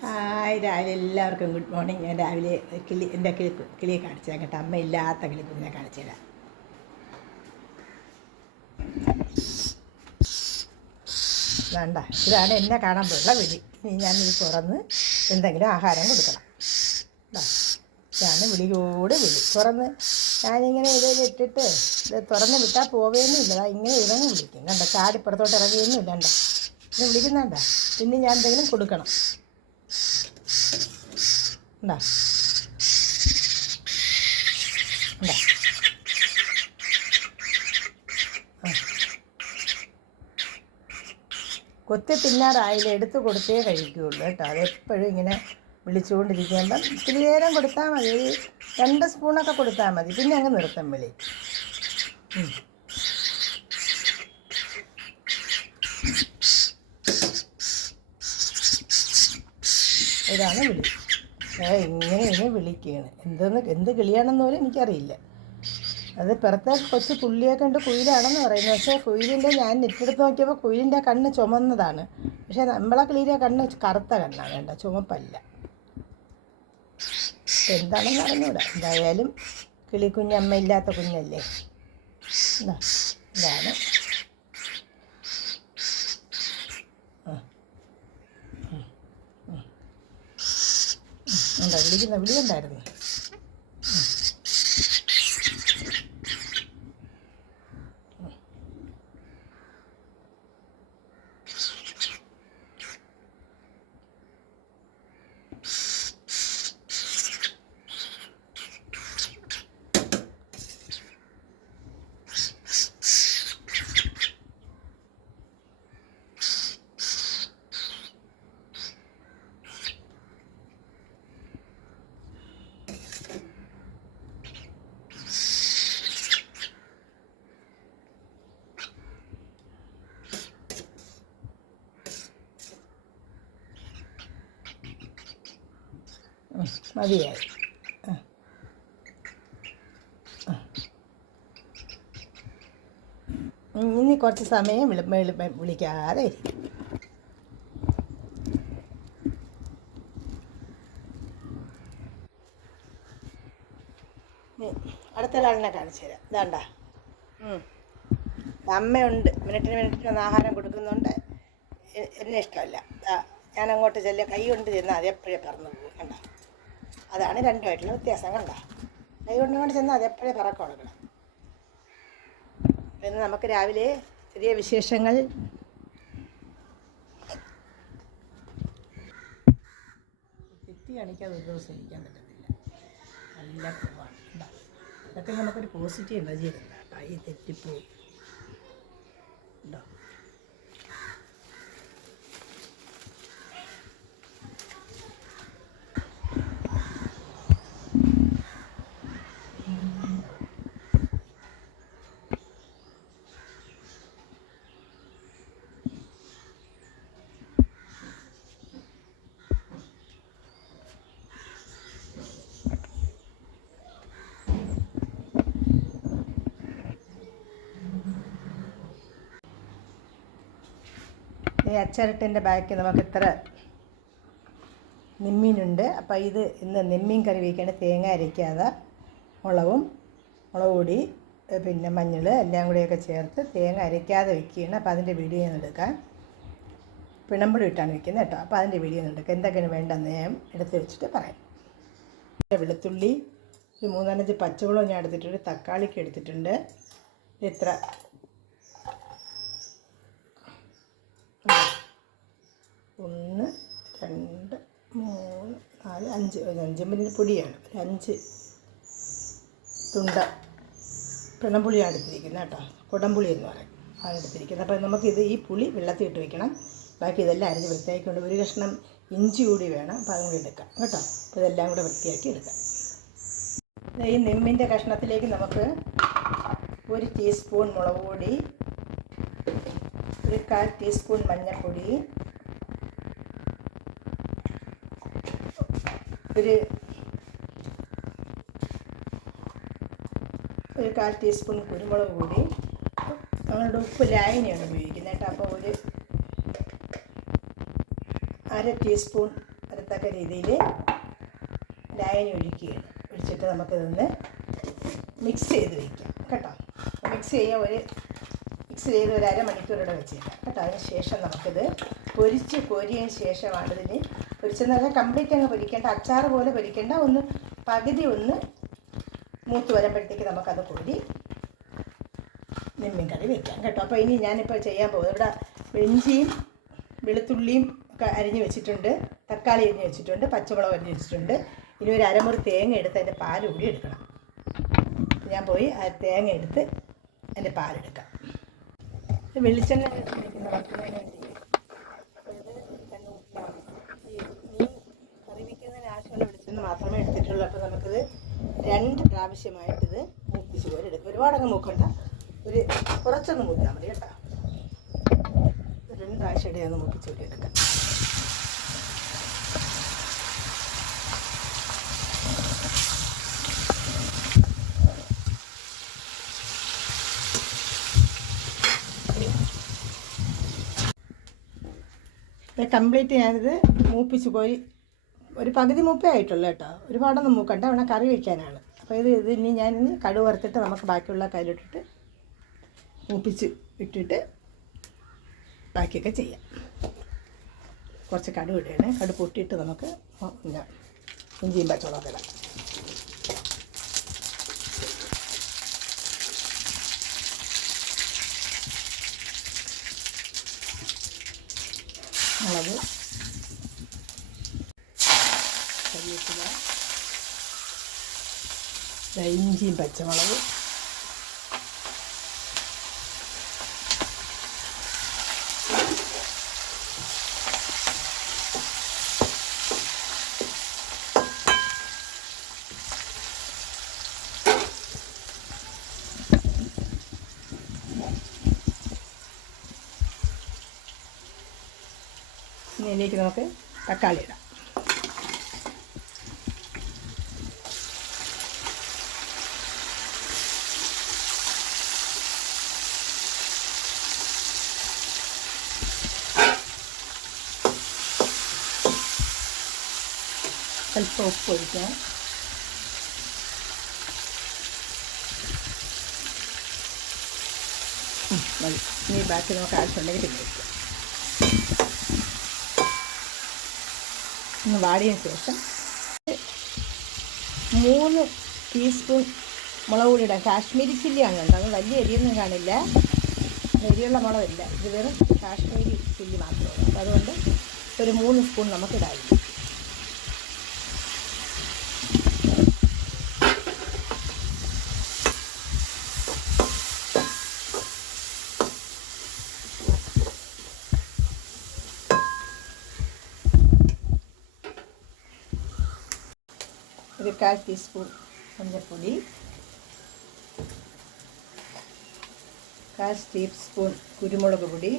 Hi രാവിലെ എല്ലാവർക്കും good morning. ഞാൻ രാവിലെ കിളി എന്റെ കിളി കിളിയെ കാണിച്ചു തരാം കേട്ടോ. അമ്മ ഇല്ലാത്ത കിളി കുഞ്ഞെ കാണിച്ചു തരാം. വേണ്ട ഇതാണ് എന്നെ കാണാൻ പോയുള്ള വിളി. ഇനി ഞാൻ ഇത് തുറന്ന് എന്തെങ്കിലും ആഹാരം കൊടുക്കണം. ഇതാണ് വിളിയോട് വിളി. തുറന്ന് ഞാനിങ്ങനെ ഇത് ഇട്ടിട്ട് ഇത് തുറന്ന് വിട്ടാൽ പോവേന്നുമില്ല ഇങ്ങനെ ഇറങ്ങി വിളിക്കും. കണ്ട ചാടിപ്പുറത്തോട്ട് ഇറങ്ങിയൊന്നുമില്ല കണ്ട ഇത് വിളിക്കുന്നുണ്ട? പിന്നെ ഞാൻ എന്തെങ്കിലും കൊടുക്കണം. ഉണ്ടാ Да. കൊത്തി തിന്നാറായില്ല? എടുത്ത് കൊടുത്തേ കഴിക്കുകയുള്ളൂ കേട്ടോ. അതെപ്പോഴും ഇങ്ങനെ വിളിച്ചുകൊണ്ടിരിക്കുമ്പം ഇത്തിരി നേരം കൊടുത്താൽ മതി. രണ്ട് സ്പൂണൊക്കെ കൊടുത്താൽ മതി. പിന്നെ അങ്ങ് നിർത്തം വിളി. ഇതാണ് വിളി. ഇങ്ങനെ ഇങ്ങനെ വിളിക്കുകയാണ്. എന്തെന്ന് എന്ത് കിളിയാണെന്ന് പോലും എനിക്കറിയില്ല. അത് പുറത്തെ കൊച്ചു പുള്ളിയെ കണ്ട് കുയിലാണെന്ന് പറയുന്നത് പക്ഷേ കുയിലിന്റെ ഞാൻ നെറ്റെടുത്ത് നോക്കിയപ്പോൾ കുയിലിന്റെ കണ്ണ് ചുമന്നതാണ്. പക്ഷേ നമ്മളെ കിളിയുടെ കണ്ണ് കറുത്ത കണ്ണാണ് വേണ്ട ചുമപ്പല്ല. എന്താണെന്ന് അറിഞ്ഞൂടാ. എന്തായാലും കിളി കുഞ്ഞമ്മ ഇല്ലാത്ത കുഞ്ഞല്ലേ? ഇതാ, ഇതാണ്. ഉണ്ടോ വിളിക്കുന്ന വിളിയുണ്ടായിരുന്നു ഉം, മതിയായി. ഇനി കുറച്ച് സമയം വിളി വിളി- വിളിക്കാതെ ഇരിക്കും. അടുത്ത ഒരാളിനെ കാണിച്ചു തരാം. ഇതാണ്ട. അമ്മയുണ്ട്. മിനിറ്റിന് മിനിറ്റിന് ഒന്ന് ആഹാരം കൊടുക്കുന്നുണ്ട്. എന്നെ ഇഷ്ടമല്ല. ഞാൻ അങ്ങോട്ട് ചെല്ലുക കൈ കൊണ്ട് ചെന്നാൽ അത് എപ്പോഴേ പറന്നു പോകും. കണ്ട? അതാണ് രണ്ടുമായിട്ടുള്ള വ്യത്യാസം കണ്ട? കൈ കൊണ്ട് ചെന്നാൽ അതെപ്പോഴേ പറക്കം കൊടുക്കണം. നമുക്ക് രാവിലെ ചെറിയ വിശേഷങ്ങൾ. തെറ്റി കാണിക്കാതെ ഒരു ദിവസം ഇരിക്കാൻ പറ്റത്തില്ല. നല്ല പൂവാണ്? ഇതൊക്കെ നമുക്കൊരു പോസിറ്റീവ് എനർജി കേട്ടോ ഈ തെറ്റിപ്പോയി. ഉണ്ടോ ഈ അച്ചരട്ടിന്റെ ബാക്കിൽ നമുക്ക് ഇത്ര നിമ്മീനുണ്ട്. അപ്പോൾ ഇത് ഇന്ന് നിമ്മീൻ കറി വയ്ക്കുകയാണ് തേങ്ങ അരയ്ക്കാതെ മുളകും മുളക് പൊടി പിന്നെ മഞ്ഞൾ എല്ലാം കൂടിയൊക്കെ ചേർത്ത് തേങ്ങ അരയ്ക്കാതെ വെക്കുകയാണ്. അപ്പോൾ അതിന്റെ വീഡിയോ ഞാൻ എടുക്കാം. പിണമ്പുളി ഇട്ടാണ് വെക്കുന്നത് കേട്ടോ. അപ്പോൾ അതിന്റെ വീഡിയോ ഞാൻ എടുക്കാം. എന്തൊക്കെയാണ് വേണ്ടതെന്ന് ഞാൻ എടുത്ത് വെച്ചിട്ട് പറയാം. വെളുത്തുള്ളി ഒരു മൂന്നാലഞ്ച് പച്ചമുളക് ഞാൻ എടുത്തിട്ടുണ്ട്. തക്കാളിക്ക് എടുത്തിട്ടുണ്ട്. ഇത്ര ഒന്ന് രണ്ട് മൂന്ന് അഞ്ച് ഒരു അഞ്ചമ്പതിന്റെ പൊടിയാണ്. ഒരു അഞ്ച് തുണ്ട പിണംപുളിയാണ് എടുത്തിരിക്കുന്നത് കേട്ടോ. കുടംപുളി എന്ന് പറയും. ആണ് എടുത്തിരിക്കുന്നത്. അപ്പോൾ നമുക്കിത് ഈ പുളി വെള്ളത്തിൽ ഇട്ട് വെക്കണം. ബാക്കി ഇതെല്ലാം അരിഞ്ഞ് വൃത്തിയാക്കിക്കൊണ്ട് ഒരു കഷ്ണം ഇഞ്ചി കൂടി വേണം. അപ്പോൾ അതും കൂടി എടുക്കാം. കേട്ടോ? അപ്പോൾ ഇതെല്ലാം കൂടെ വൃത്തിയാക്കി എടുക്കാം. ഈ നെമ്മിന്റെ കഷ്ണത്തിലേക്ക് നമുക്ക് ഒരു ടീസ്പൂൺ മുളക് പൊടി ഒരു കാൽ ടീസ്പൂൺ മഞ്ഞൾപ്പൊടി ഒരു ഒരു കാൽ ടീസ്പൂൺ കുരുമുളക് കൂടി. നമ്മളുടെ ഉപ്പ് ലായനിയാണ് ഉപയോഗിക്കുന്നത് കേട്ടോ. അപ്പോൾ ഒരു അര ടീസ്പൂൺ അര കിട്ടത്തക്ക രീതിയിൽ ലായനി ഒഴിക്കുകയാണ്. ഒഴിച്ചിട്ട് നമുക്കിതൊന്ന് മിക്സ് ചെയ്ത് വയ്ക്കാം കേട്ടോ. മിക്സ് ചെയ്യാൻ ഒരു മിക്സ് ചെയ്ത് ഒരു അരമണിക്കൂറോടെ വെച്ചേക്കാം കേട്ടോ. അതിന് ശേഷം നമുക്കിത് പൊരിച്ച് കോരിയതിന് ശേഷമാണ് ഇതിന് പൊരിച്ചെന്ന് പറഞ്ഞാൽ കംപ്ലീറ്റ് അങ്ങ് പൊരിക്കേണ്ട അച്ചാർ പോലെ പൊരിക്കേണ്ട ഒന്ന് പകുതി ഒന്ന് മൂത്ത് വരുമ്പോഴത്തേക്ക് നമുക്കത് കൂടി നിമ്മിൻ കറി വെക്കാം കേട്ടോ. അപ്പോൾ ഇനി ഞാനിപ്പോൾ ചെയ്യാൻ പോകുന്നത് ഇവിടെ വെഞ്ചിയും വെളുത്തുള്ളിയും ഒക്കെ അരിഞ്ഞ് വെച്ചിട്ടുണ്ട് തക്കാളി അരിഞ്ഞ് വെച്ചിട്ടുണ്ട് പച്ചമുളക് അരിഞ്ഞ് വെച്ചിട്ടുണ്ട്. ഇനി ഒരു അരമുറി തേങ്ങ എടുത്ത് അതിന്റെ പാൽ കൂടി എടുക്കണം. ഞാൻ പോയി ആ തേങ്ങ എടുത്ത് അതിന്റെ പാലെടുക്കാം വെളിച്ചെണ്ണ ഒഴിക്കുന്ന വറുക്കുന്നതിന് വേണ്ടി അപ്പോൾ ഇത് തന്നെ ഊറ്റിയാൽ മതി. ഈ മീൻ കറി വയ്ക്കുന്നതിന് ആവശ്യമുള്ള വെളിച്ചെണ്ണ എടുത്തിട്ടുള്ളൂ അപ്പോൾ നമുക്കിത് രണ്ട് പ്രാവശ്യമായിട്ടിത് മൂപ്പിച്ച് പോലെ എടുക്കും. ഒരുപാടങ്ങ് മൂക്കണ്ട. ഒരു കുറച്ചൊന്ന് മൂക്കാൽ മതി കേട്ടോ. ഇത് രണ്ട് പ്രാവശ്യം ഇടയിൽ ഒന്ന് മൂപ്പിച്ച് പോലെ എടുക്കാം. കംപ്ലീറ്റ് ഞാനിത് മൂപ്പിച്ച് പോയി ഒരു പകുതി മൂപ്പേ ആയിട്ടുള്ളൂ കേട്ടോ. ഒരുപാടൊന്നും മൂക്കണ്ട അവിടെ കറി വയ്ക്കാനാണ് അപ്പോൾ ഇത് ഇത് ഇനി ഞാൻ ഇനി കടുവ് വറുത്തിട്ട് നമുക്ക് ബാക്കിയുള്ള കയ്യിലിട്ടിട്ട് മൂപ്പിച്ച് ഇട്ടിട്ട് ബാക്കിയൊക്കെ ചെയ്യാം. കുറച്ച് കടുവ് ഇടണേ. കടു പൊട്ടിയിട്ട് നമുക്ക് ഇഞ്ചിയും പച്ചമുളകൊക്കെ ഇടാം. മുളക് കരിവേപ്പില ദാ ഇഞ്ചിയും പച്ചമുളക്. ഇനി നമുക്ക് തക്കാളി ഇടാം. സ്വല്പം ഉപ്പ് ഒഴിക്കാം. മതി. ഇനി ബാക്കി നമുക്ക് ആവശ്യമുണ്ടെങ്കിൽ പിന്നെ ഒന്ന് വാടിയ ശേഷം മൂന്ന് ടീസ്പൂൺ മുളക് പൊടി ഇടാം. കാശ്മീരി ചില്ലിയാണ് കേട്ടോ. അത് വലിയ എരിയൊന്നും കാണില്ല. എരിയുള്ള മുളകില്ല ഇത് വെറും കാശ്മീരി ചില്ലി മാത്രമേ ഉള്ളൂ. അപ്പോൾ അതുകൊണ്ട് ഒരു മൂന്ന് സ്പൂൺ നമുക്ക് ഇടാം. ഒരു കാൽ ടീസ്പൂൺ മഞ്ഞൾപ്പൊടി. കാൽ ടീസ്പൂൺ കുരുമുളക് പൊടി.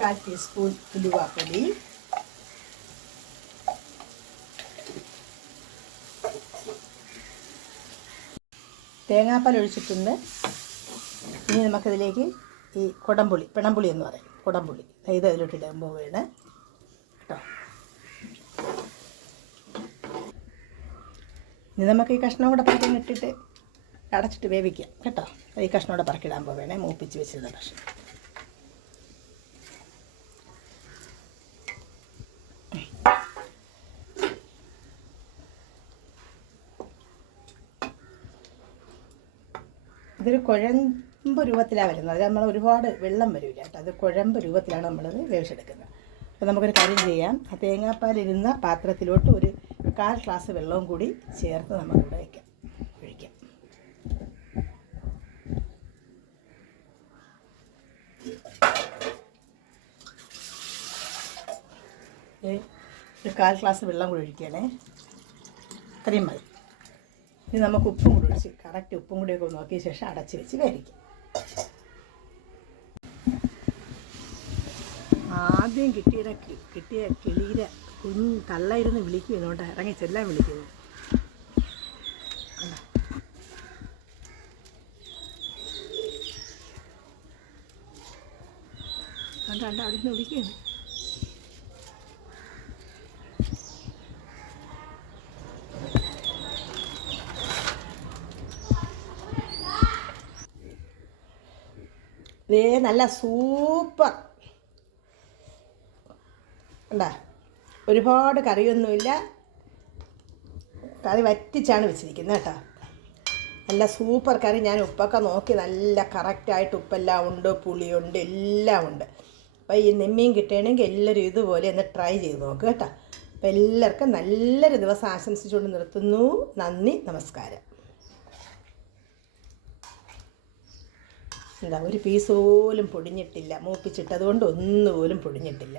കാൽ ടീസ്പൂൺ ഉലുവാപ്പൊടി തേങ്ങാപ്പാൽ ഒഴിച്ചിട്ടുണ്ട്. ഇനി നമുക്കതിലേക്ക് ഈ കുടംപുളി പിണംപുളി എന്ന് പറയും. കുടംപുളി. ഇത് അതിലോട്ടിടുമ്പോൾ പോവുകയാണ്. കേട്ടോ? ഇനി നമുക്ക് ഈ കഷ്ണം കൂടെ പറക്കി ഇട്ടിട്ട് അടച്ചിട്ട് വേവിക്കാം. കേട്ടോ? ഈ കഷ്ണം കൂടെ പറക്കിടാൻ പോവേണേ മൂപ്പിച്ച് വെച്ചിരുന്ന കഷ്ണം. ഇതൊരു കുഴമ്പ് രൂപത്തിലാണ് വരുന്നത്. അത് നമ്മൾ ഒരുപാട് വെള്ളം വരില്ല കേട്ടോ. അത് കുഴമ്പ് രൂപത്തിലാണ് നമ്മളത് വേവിച്ചെടുക്കുന്നത്. അപ്പോൾ നമുക്കൊരു കാര്യം ചെയ്യാം. ആ തേങ്ങാപ്പാലിരുന്ന പാത്രത്തിലോട്ട് ഒരു കാൽ ഗ്ലാസ് വെള്ളവും കൂടി ചേർത്ത് നമുക്കിവിടെ വയ്ക്കാം ഒഴിക്കാം. ഒരു കാൽ ഗ്ലാസ് വെള്ളം കൂടി ഒഴിക്കണേ. അത്രയും മതി. ഇനി നമുക്ക് ഉപ്പും കൂടി ഒഴിച്ച് കറക്റ്റ് ഉപ്പും കൂടിയൊക്കെ നോക്കിയ ശേഷം അടച്ച് വെച്ച് വേവിക്കാം. ആദ്യം കിട്ടിയ കിട്ടിയ കിളിയുടെ കുഞ്ഞ് തള്ളയിരുന്ന് വിളിക്കും. ഇങ്ങോട്ട് ഇറങ്ങി ചെല്ലാൻ വിളിക്കുന്നത് കണ്ടോ? കണ്ട കണ്ട അവിടെ വിളിക്കുകയാണ് നല്ല സൂപ്പർ. ഉണ്ടാ ഒരുപാട് കറിയൊന്നുമില്ല. കറി വറ്റിച്ചാണ് വെച്ചിരിക്കുന്നത് കേട്ടോ. നല്ല സൂപ്പർ കറി. ഞാൻ ഉപ്പൊക്കെ നോക്കി നല്ല കറക്റ്റായിട്ട് ഉപ്പെല്ലാം ഉണ്ട് പുളിയുണ്ട് എല്ലാം ഉണ്ട്. അപ്പോൾ ഈ നെമ്മീൻ കിട്ടണമെങ്കിൽ എല്ലാവരും ഇതുപോലെ ഒന്ന് ട്രൈ ചെയ്ത് നോക്കുക കേട്ടോ. അപ്പോൾ എല്ലാവർക്കും നല്ലൊരു ദിവസം ആശംസിച്ചുകൊണ്ട് നിർത്തുന്നു. നന്ദി നമസ്കാരം. എന്താ ഒരു പീസ് പോലും പൊടിഞ്ഞിട്ടില്ല. മൂപ്പിച്ചിട്ടതുകൊണ്ട് ഒന്നുപോലും പൊടിഞ്ഞിട്ടില്ല.